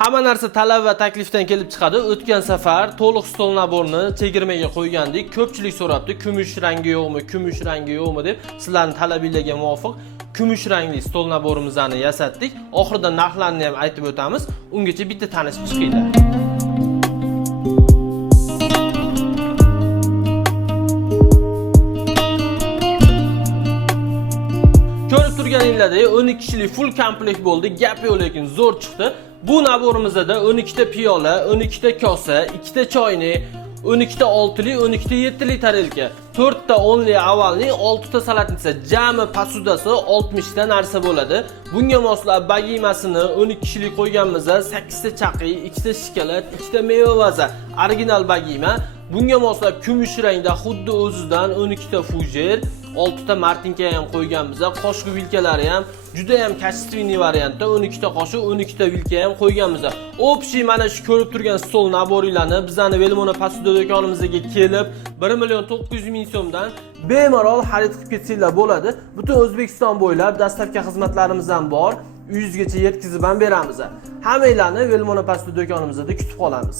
Hamma narsa talab va taklifdan kelib chiqadi. O'tgan safar to'liq stol naborini chegirmaga qo'ygandik. Ko'pchilik so'rabdi, kumush rangi yo'qmi, kumush rangi yo'qmi deb. Sizlarning talabingizga muvofiq kumush rangli stol naborimizni yasatdik. Oxirida narxlarini ham aytib o'tamiz. Ungacha bitta tanishib chiqinglar. Ko'rib turganinglardek 12 kishilik full komplekt bo'ldi. Gap yo'q, lekin zo'r chiqdi. Bu naborimizda 12 ta piyola, 12 ta kosa, 2 ta choynak, 12 ta 6 lik, 12 ta 7 lik tarelka, 4 ta 10 lik avallik, 6 ta salatnica, jami posudasi 60 ta narsa bo'ladi. Bunga moslab bagimasini 12 kishilik qo'yganmiz, 8 ta chaqi, 2 ta shokolad, 2 ta meva vaza, original bagima. Bunga moslab kumush rangda xuddi o'zidan 12 ta fujer, 6 ta martinka ham qo'yganmiz. Qoshiq vilkalari ham juda ham kачественный variantda 12 ta qoshiq, 12 ta vilka ham qo'yganmiz. Общий mana shu ko'rib turgan stol naborilarni bizning Velmona Posuda do'konimizga kelib 1 million 900 ming so'mdan bemalol xarid qilib ketsanglar bo'ladi. Butun O'zbekiston bo'ylab dastavka xizmatlarimiz ham bor. Uyingizgacha yetkazib ham beramiz. Hammanglarni Velmona Posuda do'konimizda kutib qolamiz.